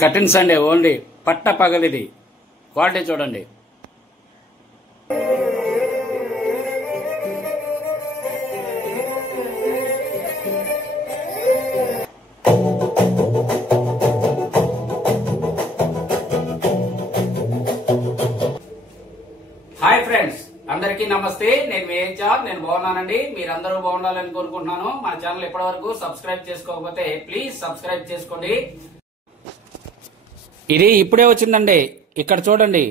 Curtains అండి, only పట్ట పగలిది. Quality చూడండి. హాయ్ ఫ్రెండ్స్, అందరికీ నమస్తే. నేను వేయించార్, నేను బాగున్నానండి. మీరందరూ బాగుండాలని కోరుకుంటున్నాను. మన ఛానల్ ఇప్పటి వరకు సబ్స్క్రైబ్ చేసుకోకపోతే ప్లీజ్ సబ్స్క్రైబ్ చేసుకోండి. ఇది ఇప్పుడే వచ్చిందండి. ఇక్కడ చూడండి,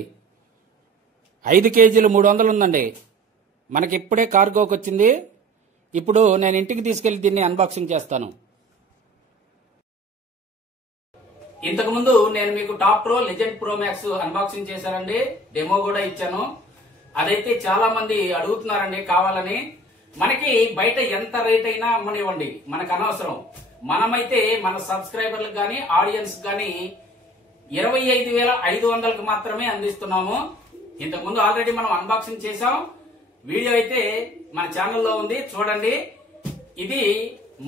5 కేజీలు 300 ఉందండి. మనకి ఇప్పుడే కార్గోకి వచ్చింది. ఇప్పుడు నేను ఇంటికి తీసుకెళ్లి దీన్ని అన్బాక్సింగ్ చేస్తాను. ఇంతకుముందు నేను మీకు top pro legend pro max unboxing చేశానండి. డెమో కూడా ఇచ్చాను. అదైతే చాలా మంది అడుగుతున్నారండి కావాలని. మనకి బయట ఎంత రేట్ అయినా అమ్మనివ్వండి, మనకు అనవసరం. మనమైతే మన సబ్స్క్రైబర్లకు గానీ ఆడియన్స్ గానీ 25,500కి మాత్రమే అందిస్తున్నాము. ఇంతకుముందు ఆల్రెడీ మనం అన్బాక్సింగ్ చేసాం. వీడియో అయితే మన ఛానల్లో ఉంది, చూడండి. ఇది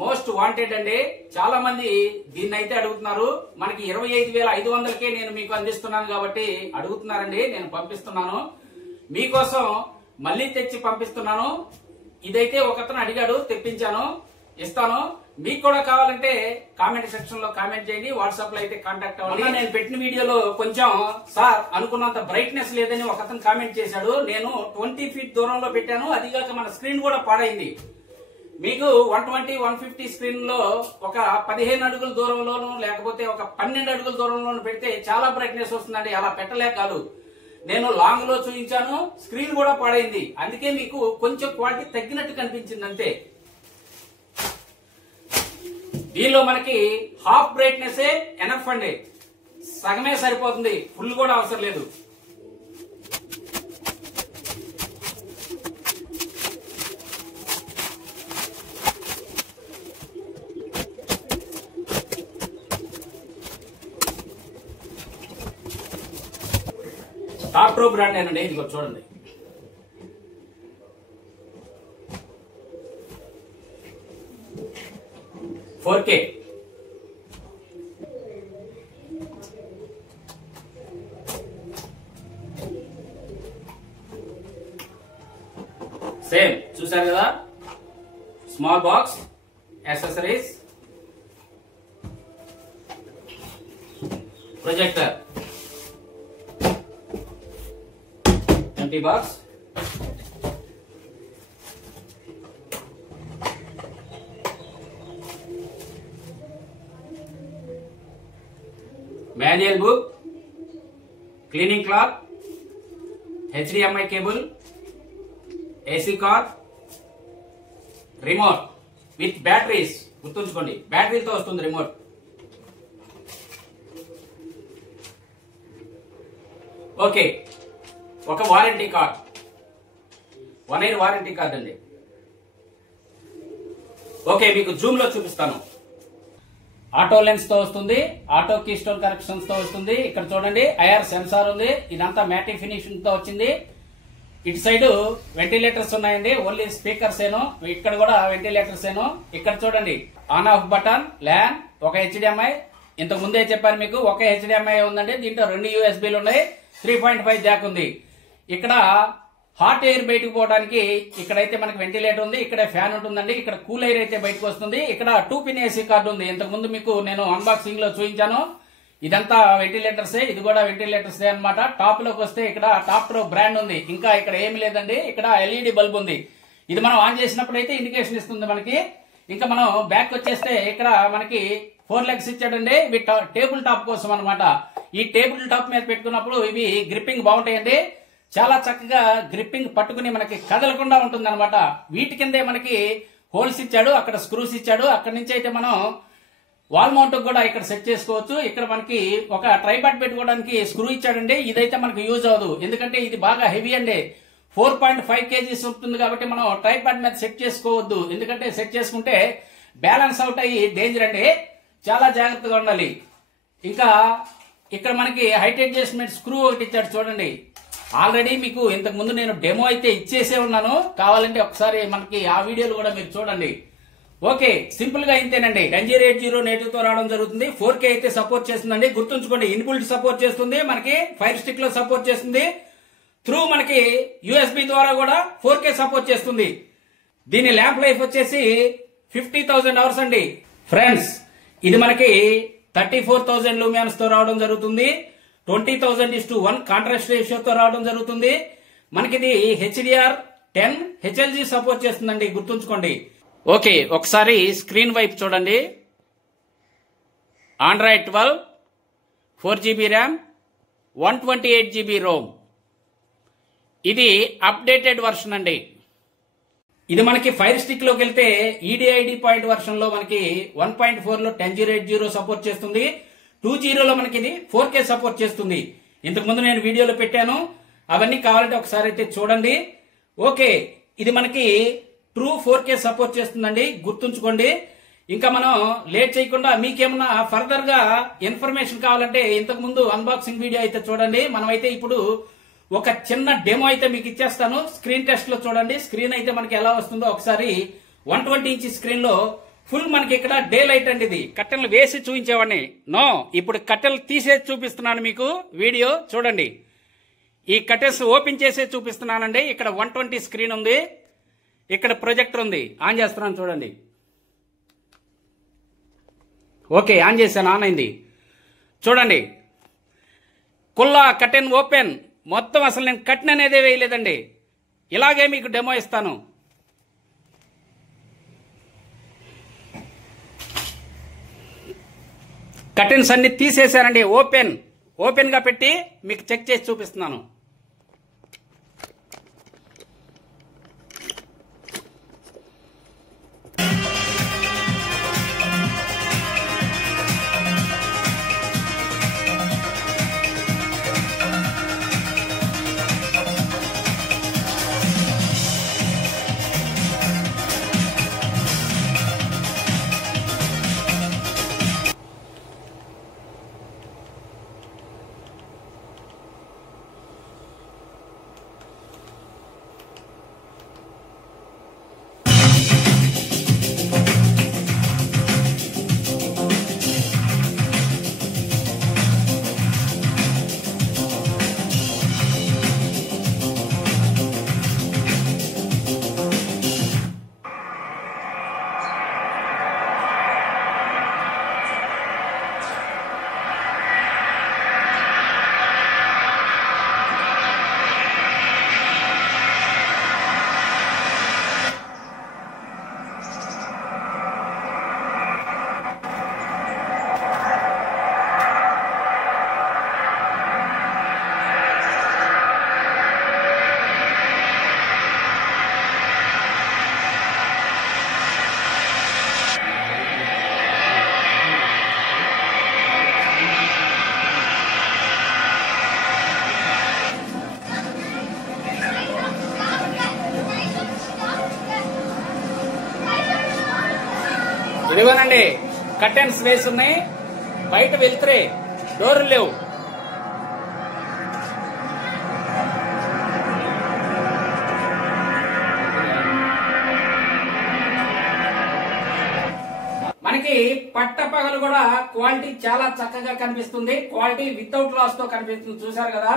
మోస్ట్ వాంటెడ్ అండి. చాలా మంది దీన్ని అయితే అడుగుతున్నారు. మనకి 25,500కే నేను మీకు అందిస్తున్నాను కాబట్టి అడుగుతున్నారండి. నేను పంపిస్తున్నాను మీకోసం, మళ్ళీ తెచ్చి పంపిస్తున్నాను. ఇదైతే ఒకతను అడిగాడు, తెప్పించాను, ఇస్తాను. మీకు కూడా కావాలంటే కామెంట్ సెక్షన్ లో కామెంట్ చేయండి, వాట్సాప్ లో అయితే కాంటాక్ట్ అవ్వండి. నేను పెట్టిన వీడియోలో కొంచెం సార్ అనుకున్నంత బ్రైట్నెస్ లేదని ఒకతను కామెంట్ చేశాడు. నేను 20 ఫీట్ దూరంలో పెట్టాను. అదిగాక మన స్క్రీన్ కూడా పాడైంది. మీకు 120, 150 స్క్రీన్ లో ఒక 15 అడుగుల దూరంలోనూ లేకపోతే ఒక 12 అడుగుల దూరంలోనూ పెడితే చాలా బ్రైట్నెస్ వస్తుందండి. అలా పెట్టలే కాదు, నేను లాంగ్ లో చూపించాను, స్క్రీన్ కూడా పాడైంది. అందుకే మీకు కొంచెం క్వాలిటీ తగ్గినట్టు కనిపించింది అంతే. దీనిలో మనకి హాఫ్ బ్రైట్నెస్ ఎనఫ్ అండి, సగమే సరిపోతుంది, ఫుల్ కూడా అవసరం లేదు. టాప్ ప్రో బ్రాండ్ ఏనండి, ఇదిగో చూడండి. "4K సేమ్ చూసారు కదా. Small box, accessories, projector, empty box, manual book, cleaning cloth, HDMI cable, AC cord, remote with batteries. గుర్తుంచుకోండి, బ్యాటరీతో వస్తుంది రిమోట్. ఓకే, ఒక warranty card, 1 year warranty card అండి. ఓకే, మీకు జూమ్ లో చూపిస్తాను. ఆటో లెన్స్ తో వస్తుంది, ఆటో కీ స్టోన్ కరెక్షన్స్ తో వస్తుంది. ఇక్కడ చూడండి, ఐఆర్ సెన్సార్ ఉంది. ఇదంతా మ్యాటి ఫినిషింగ్ తో వచ్చింది. ఇటు సైడ్ వెంటిలేటర్స్ ఉన్నాయండి, ఓన్లీ స్పీకర్స్ ఏను. ఇక్కడ కూడా వెంటిలేటర్స్ ఏను. ఇక్కడ చూడండి, ఆన్ ఆఫ్ బటన్, ల్యాన్, ఒక HDMI. ఇంతకు ముందే చెప్పాను మీకు, ఒక HDMI ఉందండి. దీంట్లో 2 USBలు ఉన్నాయి, 3.5 జాక్ ఉంది. ఇక్కడ హాట్ ఎయిర్ బయటకు పోవడానికి ఇక్కడైతే మనకి వెంటిలేటర్ ఉంది. ఇక్కడ ఫ్యాన్ ఉంటుందండి. ఇక్కడ కూల్ ఎయిర్ అయితే బయటకు వస్తుంది. ఇక్కడ 2 పిన్ AC కార్డు ఉంది. ఇంతకు ముందు మీకు నేను అన్బాక్సింగ్ లో చూపించాను. ఇదంతా వెంటిలేటర్సే, ఇది కూడా వెంటిలేటర్సే అన్నమాట. టాప్ లోకి వస్తే ఇక్కడ టాప్ ప్రో బ్రాండ్ ఉంది. ఇంకా ఇక్కడ ఏమి లేదండి. ఇక్కడ LED బల్బ్ ఉంది. ఇది మనం ఆన్ చేసినప్పుడు అయితే ఇండికేషన్ ఇస్తుంది మనకి. ఇంకా మనం బ్యాక్ వచ్చేస్తే ఇక్కడ మనకి 4 లెగ్స్ ఇచ్చాడండి. ఇవి టేబుల్ టాప్ కోసం అనమాట. ఈ టేబుల్ టాప్ మీద పెట్టుకున్నప్పుడు ఇవి గ్రిప్పింగ్ బాగుంటాయండి. చాలా చక్కగా గ్రిప్పింగ్ పట్టుకుని మనకి కదలకుండా ఉంటుంది అనమాట. వీటి కిందే మనకి హోల్స్ ఇచ్చాడు, అక్కడ స్క్రూస్ ఇచ్చాడు. అక్కడి నుంచి అయితే మనం వాల్ మౌంట్ కూడా ఇక్కడ సెట్ చేసుకోవచ్చు. ఇక్కడ మనకి ఒక ట్రైపాడ్ పెట్టుకోవడానికి స్క్రూ ఇచ్చాడండి. ఇదైతే మనకి యూజ్ అవ్వదు, ఎందుకంటే ఇది బాగా హెవీ అండి. 4.5 kgs ఉంటుంది కాబట్టి మనం ట్రైపాడ్ మీద సెట్ చేసుకోవద్దు. ఎందుకంటే సెట్ చేసుకుంటే బ్యాలెన్స్ అవుట్ అయ్యి డేంజర్ అండి. చాలా జాగ్రత్తగా ఉండాలి. ఇంకా ఇక్కడ మనకి హైట్ అడ్జస్ట్మెంట్ స్క్రూ ఒకటి ఇచ్చాడు చూడండి. ఆల్రెడీ మీకు ఇంతకు ముందు నేను డెమో అయితే ఇచ్చేసే ఉన్నాను. కావాలంటే ఒకసారి మనకి ఆ వీడియోలు కూడా మీరు చూడండి. ఓకే, సింపుల్ గా ఇంతేనండి. 1080 నేటివ్ తో రావడం జరుగుతుంది. 4K అయితే సపోర్ట్ చేస్తుందండి. గుర్తుంచుకోండి, ఇన్బుల్ట్ సపోర్ట్ చేస్తుంది, మనకి ఫైర్ స్టిక్ లో సపోర్ట్ చేస్తుంది, త్రూ మనకి USB ద్వారా కూడా 4K సపోర్ట్ చేస్తుంది. దీని ల్యాంప్ లైఫ్ వచ్చేసి 50,000 అవర్స్ అండి. ఫ్రెండ్స్, ఇది మనకి 34,000 లూమియాన్స్ తో రావడం జరుగుతుంది. 20,000:1 కాంట్రాస్ట్ రేషియోతో రావడం జరుగుతుంది. మనకిది HDR10 HLG సపోర్ట్ చేస్తుందండి, గుర్తుంచుకోండి. ఓకే, ఒకసారి స్క్రీన్ వైపు చూడండి. Android 12, 4GB RAM, 128GB Rome. ఇది అప్డేటెడ్ వర్షన్ అండి. ఇది మనకి ఫైర్ స్టిక్ లోకి వెళ్తే EDID పాయింట్ వర్షన్ లో మనకి 1.4 లో 1080 సపోర్ట్ చేస్తుంది. 2.0 లో మనకి ఇది 4K సపోర్ట్ చేస్తుంది. ఇంతకు ముందు నేను వీడియోలో పెట్టాను, అవన్నీ కావాలంటే ఒకసారి అయితే చూడండి. ఓకే, ఇది మనకి ట్రూ 4K సపోర్ట్ చేస్తుందండి, గుర్తుంచుకోండి. ఇంకా మనం లేట్ చేయకుండా మీకేమన్నా ఫర్దర్ గా ఇన్ఫర్మేషన్ కావాలంటే ఇంతకు ముందు అన్బాక్సింగ్ వీడియో అయితే చూడండి. మనమైతే ఇప్పుడు ఒక చిన్న డెమో అయితే మీకు ఇచ్చేస్తాను. స్క్రీన్ టెస్ట్ లో చూడండి. స్క్రీన్ అయితే మనకి ఎలా వస్తుందో ఒకసారి. 120 ఇంచ్ స్క్రీన్ లో ఫుల్ మనకి ఇక్కడ డే లైట్ అండి. ఇది కట్టెలు వేసి చూపించేవాడిని, నో, ఇప్పుడు కట్టెలు తీసేసి చూపిస్తున్నాను మీకు. వీడియో చూడండి. ఈ కట్టెల్స్ ఓపెన్ చేసే చూపిస్తున్నానండి. ఇక్కడ 120 స్క్రీన్ ఉంది, ఇక్కడ ప్రొజెక్టర్ ఉంది. ఆన్ చేస్తున్నాను చూడండి. ఓకే, ఆన్ చేశాను, ఆన్ అయింది చూడండి. కుల్లా కర్టెన్ ఓపెన్. మొత్తం అసలు నేను కర్టెన్ అనేదే వేయలేదండి. ఇలాగే మీకు డెమో ఇస్తాను. కర్టెన్స్ అన్ని తీసేశానండి. ఓపెన్ గా పెట్టి మీకు చెక్ చేసి చూపిస్తున్నాను. ఇదిగోనండి, కర్టెన్స్ వేసి ఉన్నాయి. బయట వెళ్తే డోర్లు లేవు. మనకి పట్టపగలు కూడా క్వాలిటీ చాలా చక్కగా కనిపిస్తుంది. క్వాలిటీ వితౌట్ లాస్ తో కనిపిస్తుంది. చూసారు కదా,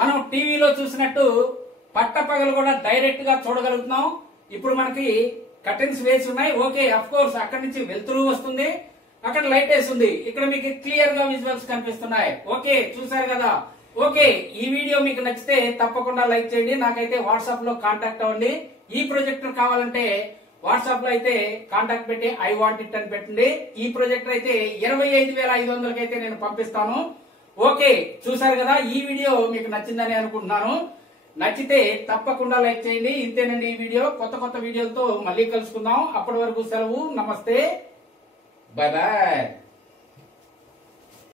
మనం టీవీలో చూసినట్టు పట్టపగలు కూడా డైరెక్ట్ గా చూడగలుగుతున్నాం. ఇప్పుడు మనకి కర్టెన్స్ వేసి ఉన్నాయి. ఓకే, అఫ్ కోర్స్ అక్కడి నుంచి వెలుతురు వస్తుంది, అక్కడ లైట్ వేస్తుంది. ఇక్కడ మీకు క్లియర్ గా విజువల్స్ కనిపిస్తున్నాయి. ఓకే, చూసారు కదా. ఓకే, ఈ వీడియో మీకు నచ్చితే తప్పకుండా లైక్ చేయండి. నాకైతే వాట్సాప్ లో కాంటాక్ట్ అవ్వండి. ఈ ప్రొజెక్టర్ కావాలంటే వాట్సాప్ లో అయితే కాంటాక్ట్ పెట్టి ఐ వాంట్ ఇట్ అని పెట్టండి. ఈ ప్రొజెక్టర్ అయితే 25,500 అయితే నేను పంపిస్తాను. ఓకే, చూసారు కదా. ఈ వీడియో మీకు నచ్చిందని అనుకుంటున్నాను. నచ్చితే తప్పకుండా లైక్ చేయండి. ఇంతేనండి ఈ వీడియో. కొత్త వీడియోలతో మళ్ళీ కలుసుకుందాం. అప్పటి వరకు సెలవు. నమస్తే, బాయ్ బాయ్.